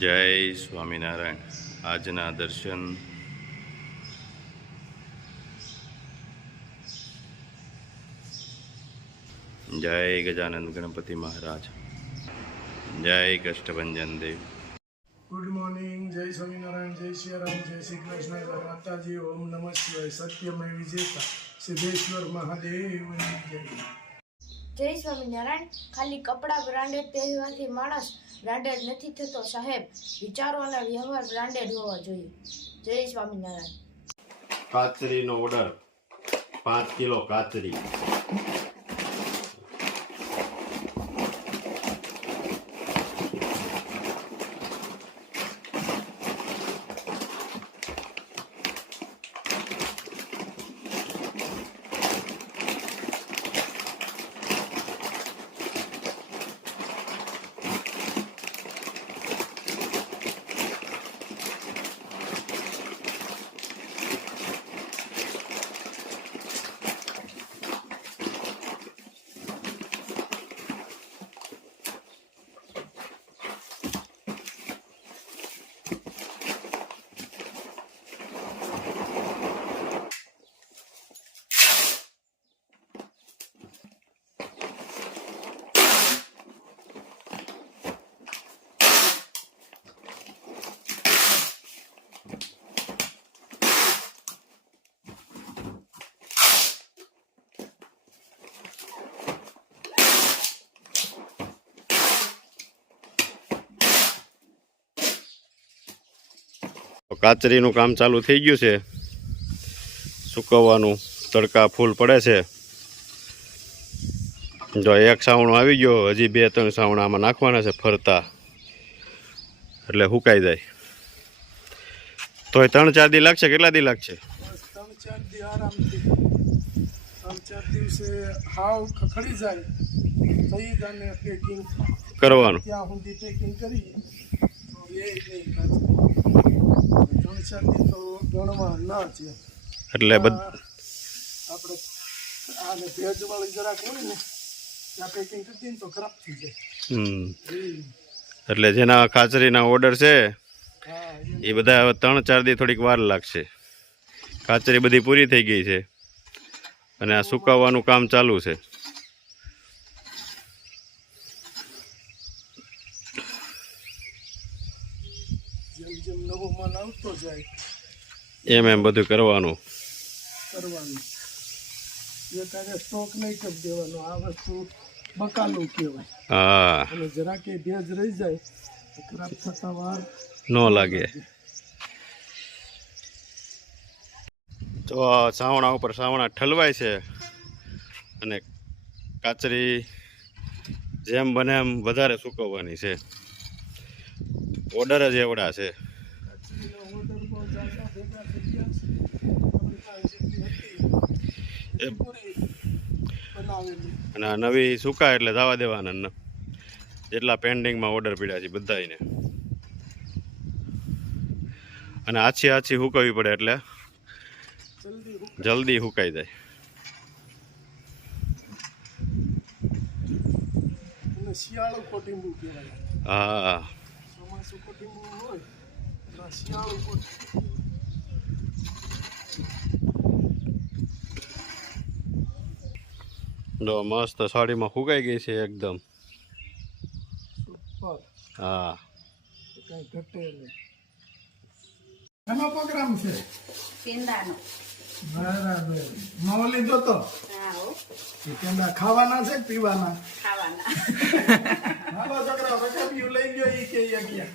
જય સ્વામિનારાયણ। આજના દર્શન જય ગજાનંદ ગણપતિ મહારાજ, જય કષ્ટભંજન દેવ। ગુડ મોર્નિંગ, જય સ્વામિનારાયણ, જય શ્રી રામ, જય શ્રી કૃષ્ણ, જય માતાજી, ઓમ નમઃ શિવાય, સત્યમય વિજેતા સિદ્ધેશ્વર મહાદેવની જય। જય સ્વામિનારાયણ। ખાલી કપડાં બ્રાન્ડેડ પહેરવાથી માણસ બ્રાન્ડેડ નથી થતો સાહેબ, વિચારો અને વ્યવહાર બ્રાન્ડેડ હોવા જોઈએ। જય સ્વામિનારાયણ। કાચરીનો ઓર્ડર 5 કિલો કાચરી। કાચરીનું કામ ચાલુ થઈ ગયું છે, સુકવવાનું। તડકા ફૂલ પડે છે। જો એક સાવણો આવી ગયો, હજી 2-3 સાવણા આમાં નાખવાના છે ફરતા, એટલે સુકાઈ જાય। તોય 3-4 દી લાગશે। કેટલા દી લાગશે? 3-4 દી આરામથી। 3-4 દિવસે હાવ ખખડી જાય તઈ જાને પેકિંગ કરવાનું। ત્યાં સુધી પેકિંગ કરી એ નહીં કાચી 3-4 દી તો ગણવા ના છે। એટલે આપણે આને ભેજવાળી જરાક હોય ને ત્યાં પેકિંગ કરતી ને તો ખરાબ થઈ જાય। એટલે જેના કાચરીના ઓર્ડર છે હા, એ બધા હવે 3-4 દી થોડીક વાર લાગશે। કાચરી બધી પૂરી થઈ ગઈ છે અને આ સુકાવવાનું કામ ચાલુ છે। જેમ જેમ નવો માલ આવતો જાય એમ બધું કરવાનું। એ તારે સ્ટોક નહીં કરી દેવાનો। આ વસ્તુ બકાલું કહેવાય। હા, અને જરા કે ભેજ રહી જાય તો ખરાબ થતા વાર ન લાગે। તો સાવણા ઉપર સાવણા ઠલવાય છે અને કાચરી જેમ બને એમ વધારે સુકવવાની છે। ઓર્ડર જ એવડા છે। કાચરીના ઓર્ડર બહુ જાજા ભેગા થઈ ગયા છે। જેટલી હતી એ પૂરી બનાવેલી। અને આ નવી સુકાય એટલે જવા દેવાના। જેટલા પેન્ડિંગમાં ઓર્ડર પડ્યા છે બધાને, અને આછી આછી સુકવવી પડે એટલે જલ્દી સુકાઈ જાય। અને શિયાળું કોટિંબુ કહેવાય। હા, ચોમાસું કોટિંબુ હોય તો શિયાળું કોટિંબુ। જો મસ્ત સાડીમાં સુકાઈ ગઈ છે એકદમ। સુપર, હા, કઈ ઘટે નહીં। એનો પ્રોગ્રામ છે પેંડાનો। બરાબર, માવો લીધો તો હા હો, એ પેંડા ખાવાના છે કે પીવાના? ખાવાના। હાલો છોકરા, રકાબિયું લઈ ગયો ઈ કે ક્યાં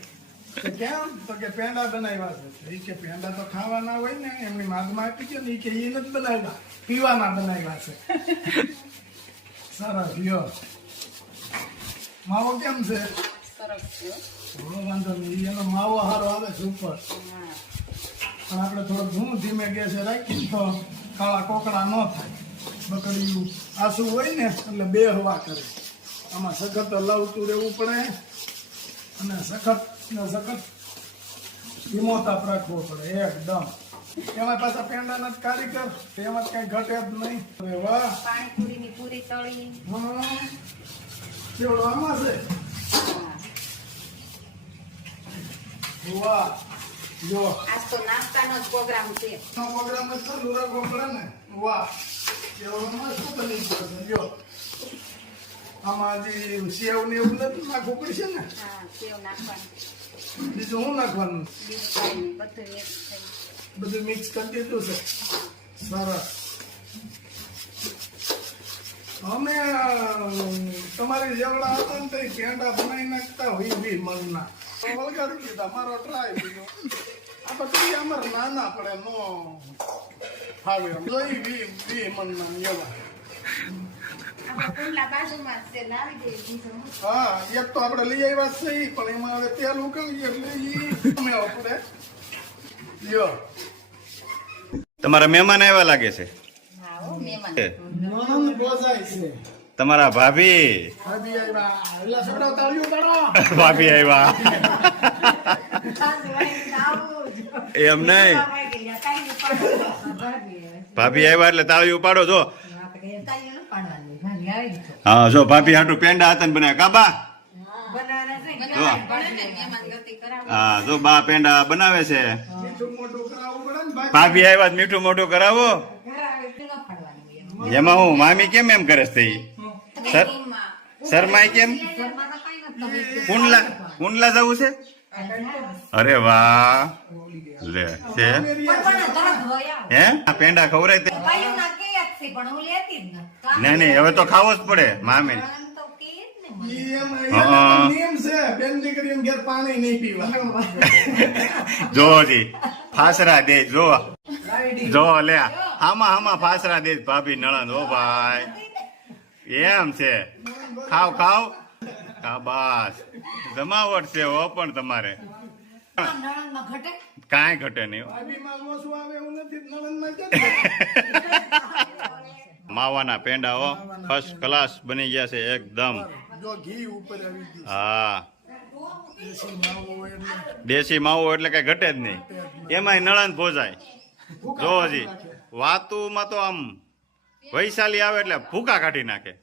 તો કેમ તો કે પેંડા બનાવ્યા છે। ઈ કે પેંડા તો ખાવાના હોય ને, એમની માગમાં આપી ગયો ને ઈ કે ઈ નથી બનાવ્યા, પીવાના બનાવ્યા છે। સરસ લ્યો, માવો કેમ છે? સરસ છે હો। વાંધો નહીં, એનો માવો હારો આવે છે ઉપર। પણ આપણે થોડોક ધીમે ગેસે રાખીએ તો કાળા કોકડા ન થાય। બકડીયું આસુ હોય ને એટલે બે હવા કરે। આમાં સખત હલાવતું રહેવું પડે અને સખત ધીમો તાપ રાખવો પડે એકદમ। એમાં પાછા પેંડાના જ કારીગર, એમાં કઈ ઘટે જ નહીં। અરે વાહ, પાણીપુરીની પૂરી તળી। કેવડો આમાં છે। વાહ જો આજ તો નાસ્તાનો જ પ્રોગ્રામ છે. નો પ્રોગ્રામ જ તો લુરા ગોપડા ને વાહ એવો મસ્ત બની ગયો છે જો આમાં જે સેવ ને એવું નથી નાખવું પડશે ને હા, સેવ નાખવાનું. બીજું શું નાખવાનું બીજું કાંઈ નહીં, બધું mix થઈ. બધું મિક્સ કરી દીધું છે સરસ અમે તમારી જેવડા હતા ને તે પેંડા બનાવી નાખતા હોય બી મનના વલગાડી દીધા મારો ટ્રાય બીજો આ બધું અમારે નાના પડે નો ફાવે જોઈ બી મનના એવા આપણે કુંડલા બાજુમાં જ છે, લાવી દઈએ બીજું હું. હા એક તો આપણે લઈ આવ્યા જ છે પણ એમાં હવે તેલ ઉકળી એટલે ઈ મેળો પડે લ્યો તમારા મહેમાન આવ્યા લાગે છે હા હો, મહેમાન. મન બોજાય છે તમારા ભાભી ભાભી આવ્યા એટલે છોડો તાળીઓ પાડો ભાભી આવ્યા આવું જ. એમ નહીં કાંઈ નહીં પાડવાનું. ભાભી આવ્યા એટલે તાળીઓ પાડો જો તાળીઓ ન પાડવાની. ભાભી આવી જ છે. હા જો ભાભી હાટુ પેંડા હતા ને બનાવ્યા કાબા બનાવવાના છે ને? જો. મહેમાન ગતિ કરાવો. હા જો બા પેંડા બનાવે છે મીઠું મોટું કરાવવું પડે ને બાકી ભાભી આવ્યા તો મીઠું મોઢું કરાવો કરાવે તો ન પાડવાનું એમ. એમાં હું મામી કેમ એમ કરે છે ઈ? સર એમાં. શરમાય કેમ ઘરમાં તો કાંઈ નથી. કુંડલા જવું છે અરે વાહ લે છે પણ તરત હોય આવો. હે આ પેંડા ખવરાય તે ભાઈઓ ના કે જ છે, પણ હું લેતી જ નથી. નહીં નહીં હવે તો ખાવો જ પડે મામી પણ તો કે જ ને મને. ઈ એમ હા. એના નિયમ છે બેન દીકરીને ઘેર પાણી નહીં પીવા જો જી ફાસરા દે જો જો લે આમાં ફાસરા દે ભાભી નણંદ ઓ ભાઈ એમ છે ખાવ ખાવ હા બસ જમાવટ છે હો પણ તમારે નણંદમાં ઘટે? કાંઈ ઘટે નહીં હો. ભાભીમાં મોસું આવે એવું નથી નણંદમાં કેમ માવાના પેંડા હો ફર્સ્ટ ક્લાસ બની ગયા છે એકદમ જો ઘી ઉપર આવી ગયું હા દેશી માવો હોય એટલે દેશી માવો એટલે કઈ ઘટે જ નહીં એમાંય નણંદ ભોજાય જો હજી વાતુમાં તો આમ વૈશાલી આવે એટલે ભૂકા કાઢી નાખે